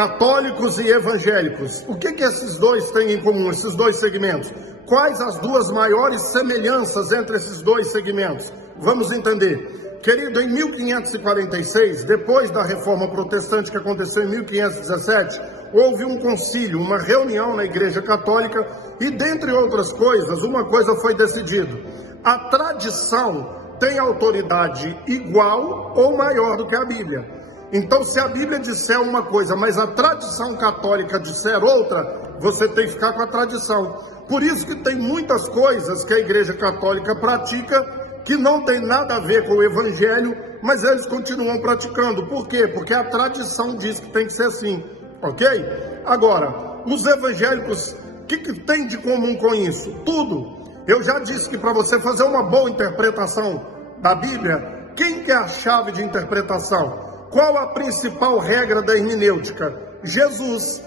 católicos e evangélicos. O que esses dois têm em comum, esses dois segmentos? Quais as duas maiores semelhanças entre esses dois segmentos? Vamos entender. Querido, em 1546, depois da Reforma Protestante que aconteceu em 1517, houve um concílio, uma reunião na Igreja Católica e, dentre outras coisas, uma coisa foi decidida. A tradição tem autoridade igual ou maior do que a Bíblia. Então, se a Bíblia disser uma coisa, mas a tradição católica disser outra, você tem que ficar com a tradição. Por isso que tem muitas coisas que a Igreja Católica pratica que não tem nada a ver com o Evangelho, mas eles continuam praticando. Por quê? Porque a tradição diz que tem que ser assim, ok? Agora, os evangélicos, o que tem de comum com isso? Tudo. Eu já disse que para você fazer uma boa interpretação da Bíblia, quem que é a chave de interpretação? Qual a principal regra da hermenêutica? Jesus.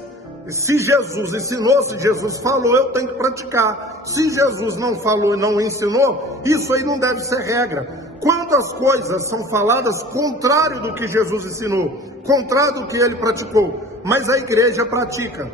Se Jesus ensinou, se Jesus falou, eu tenho que praticar. Se Jesus não falou e não ensinou, isso aí não deve ser regra. Quantas coisas são faladas contrário do que Jesus ensinou, contrário do que ele praticou, mas a igreja pratica.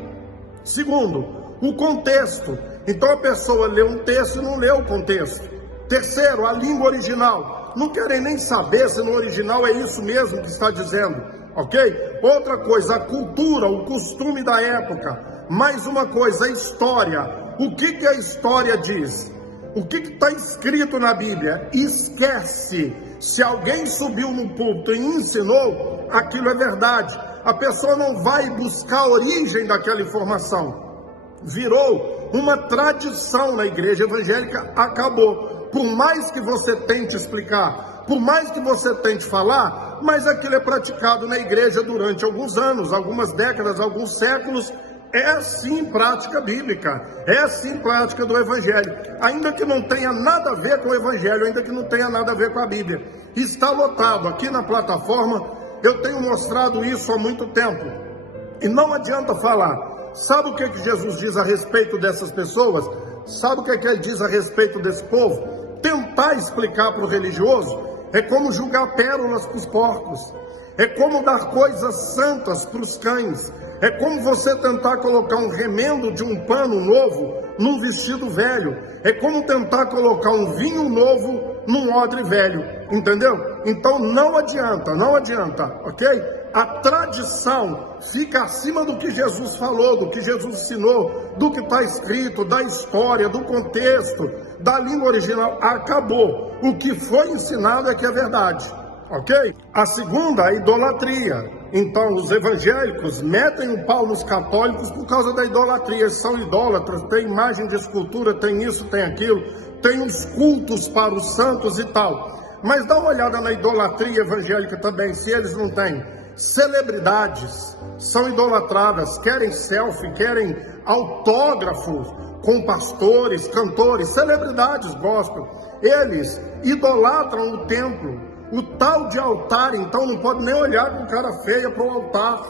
Segundo, o contexto. Então a pessoa lê um texto e não lê o contexto. Terceiro, a língua original. Não querem nem saber se no original é isso mesmo que está dizendo, ok? Outra coisa, a cultura, o costume da época. Mais uma coisa, a história. O que a história diz? O que está escrito na Bíblia? Esquece. Se alguém subiu no púlpito e ensinou, aquilo é verdade. A pessoa não vai buscar a origem daquela informação. Virou uma tradição na igreja evangélica, acabou. Por mais que você tente explicar, por mais que você tente falar, mas aquilo é praticado na igreja durante alguns anos, algumas décadas, alguns séculos. É sim prática bíblica, é sim prática do evangelho, ainda que não tenha nada a ver com o evangelho, ainda que não tenha nada a ver com a Bíblia. Está lotado aqui na plataforma, eu tenho mostrado isso há muito tempo, e não adianta falar. Sabe o que Jesus diz a respeito dessas pessoas? Sabe o que ele diz a respeito desse povo? Tentar explicar para o religioso é como julgar pérolas para os porcos, é como dar coisas santas para os cães, é como você tentar colocar um remendo de um pano novo num vestido velho, é como tentar colocar um vinho novo num odre velho, entendeu? Então não adianta, ok? A tradição fica acima do que Jesus falou, do que Jesus ensinou, do que está escrito, da história, do contexto, da língua original. Acabou. O que foi ensinado é que é verdade, ok? A segunda, a idolatria. Então, os evangélicos metem o pau nos católicos por causa da idolatria. Eles são idólatras, tem imagem de escultura, tem isso, tem aquilo, tem os cultos para os santos e tal. Mas dá uma olhada na idolatria evangélica também, se eles não têm. Celebridades são idolatradas, querem selfie, querem autógrafos com pastores, cantores, celebridades gospel. Eles idolatram o templo. O tal de altar, então, não pode nem olhar com cara feia para o altar.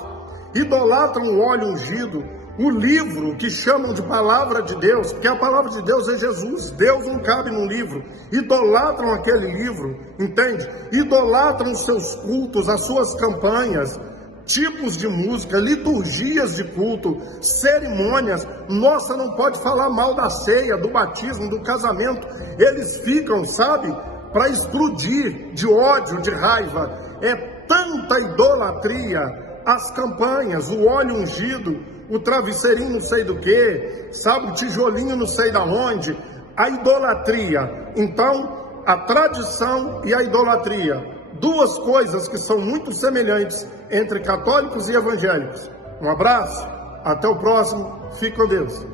Idolatram o óleo ungido, o livro que chamam de palavra de Deus, porque a palavra de Deus é Jesus. Deus não cabe num livro. Idolatram aquele livro, entende? Idolatram os seus cultos, as suas campanhas, tipos de música, liturgias de culto, cerimônias. Nossa, não pode falar mal da ceia, do batismo, do casamento. Eles ficam, sabe, para explodir de ódio, de raiva. É tanta idolatria, as campanhas, o óleo ungido, o travesseirinho não sei do que, sabe, o tijolinho não sei da onde, a idolatria. Então, a tradição e a idolatria, duas coisas que são muito semelhantes entre católicos e evangélicos. Um abraço, até o próximo, fique com Deus.